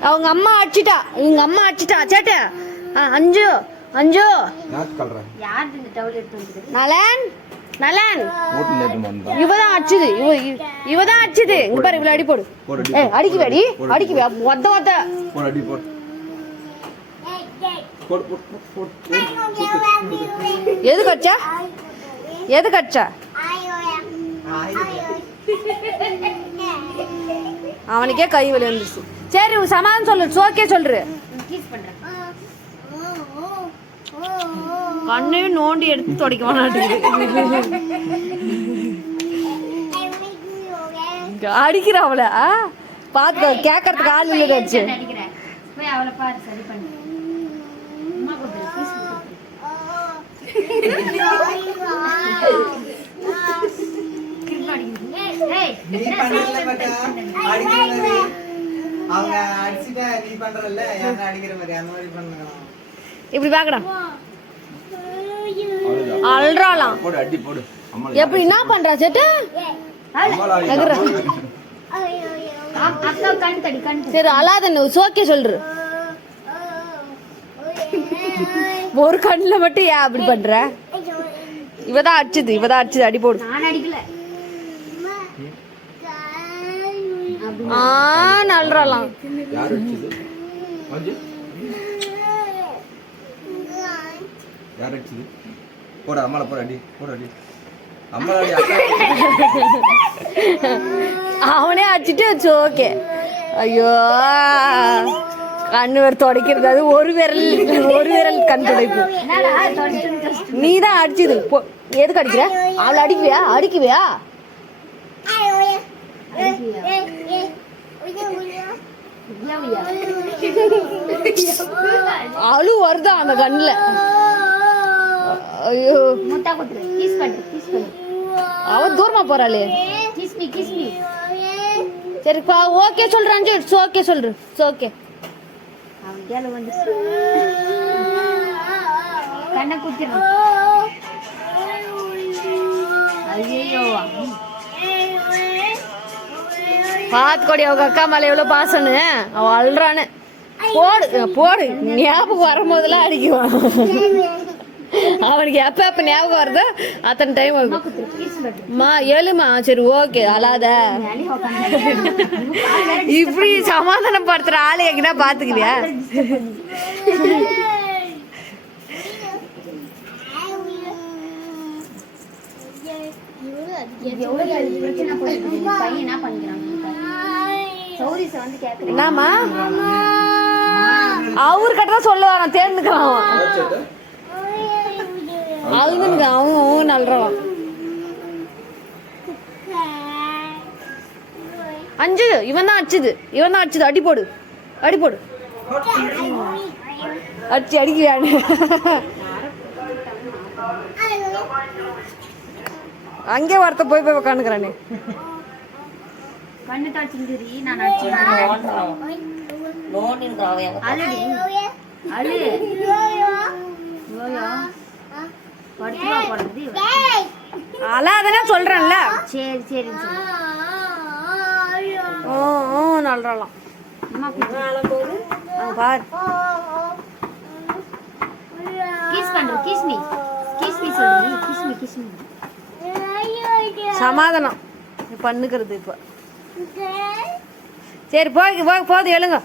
அவங்க அம்மா அடிச்சிட்டா. இவங்க அம்மா அடிச்சிட்டா. சேட்டு. ஆ, அஞ்சு. அஞ்சு. யாருக்கு கல்றேன் யார் இந்த டவுல் எடுத்து வந்துருக்கு நலன். நலன். ஓட்டு நேற்று வந்தான் இவ தான் அடிச்சுது. இவ இவ- தான் அடிச்சுது. இங்க பாரு இவ்வளவு அடி போடு. போடு. அடி ஏய் அடிக்குவே அடி அடிக்குவே ஒத்த ஒத்த போடு அடி போடு எது கடிச்சா எது கடிச்சா அவனுக்கே கை வலி வந்துருச்சு. சரி உன் சமாதானம் சொல்லு. சோக்கே சொல்று. கீஸ் பண்றேன் கண்ணையும் நோண்டி எடுத்து துடைக்க வேணாட்டுக்குது அடிக்கிற அவளை. ஆ? பாத்துக்கோ கேட்கறதுக்கு ஆள் இல்லை வச்சு அடிக்கிறேன் போய் அவளை பாரு சரி பண்ணு. அம்மா கொடுத்துரு கீஸ் திரும்ப அடிக்கிறது ஏய் நீ மாதிரி அவங்க அடிச்சுட்டா நீ பண்றல என்ன அடிக்கிற மாதிரி? அந்த மாதிரி பண்ணுங்க இப்படி போடு அடி போடு. அம்மா எப்படி என்ன பண்றா சேட்டு? சரி அழாதன்னு சோக்கே சொல்று. ஒரு கண்ணுல மட்டும் ஏன் அப்படி பண்ற? இவதான் அடிச்சுது இவதான் அடிச்சுது அடி போடு. நான் அடிக்கல. ஆ நல்றாளாம் யார் அடிச்சது? போடு அம்மால போடு அடி போடு அடி. அவனே அடிச்சுட்டு ஓகே. ஐயோ கண்ணு வேற துடைக்கிறது. அது ஒரு விரல் ஒரு விரல் கண் துடைப்பு. நீ தான் அடிச்சுது. போ எதுக்கு அடிக்கிற? அவளை அடிக்குவியா? அடிக்குவியா? அழு வருதா அந்த கண்ணுல? ஐயோ. முட்டா கொடுத்துரு கீஸ் பண்று கீஸ் பண்ணு. அவ தூரமா போறாளே. கிஸ் மீ கிஸ் மீ சரிப்பா ஓகே சொல்றான் இட்ஸ் ஓகே சொல்று இட்ஸ் ஓகே அவன் கேளு வந்து. கண்ணை குத்திரு ஐயோ பாத்துக்கோடி அவங்க அக்கா மேல எவ்வளவு பாசன்னு அவ அழுறான்னு. போடு போடு. ஞாபகம் வரும்போதெல்லாம் அடிக்குவான் அவனுக்கு எப்ப எப்ப ஞாபகம் வருதோ அத்தனை டைம் மா ஏழுமா சரி ஓகே அழாத. இப்படி சமாதானப்படுத்துற ஆளு எங்கன்னா பிரச்சனை. இந்த பையன் என்ன கேக்குறேன் என்னம்மா? அவரு கிட்ட தான் சொல்ல வரான் தேர்ந்துக்கிறான் அவன் அடிச்சது அழுதுங்க அவங்க அவங்க நல்றான் அஞ்சு இவன் தான் அடிச்சுது. இவன் தான் அடிச்சுது. அடி போடு. அடி போடு. அடிச்சு அடிக்கிறான்னு அங்கே வரத்த போய் போய் உக்காந்துக்கிறானே. படுத்துவா போடுறது அழாதனா சொல்றேன்ல. சரி சரி ஓ ஓ அங்க பாரு. கிஸ் பண்ற கிஸ் மீ கிஸ் மீ சொல்லு. கிஸ் மீ கிஸ் மீ சமாதானம். நீ பண்ணுக்கிறது இப்ப. சரி போய் போய் போதும் எழுங்க.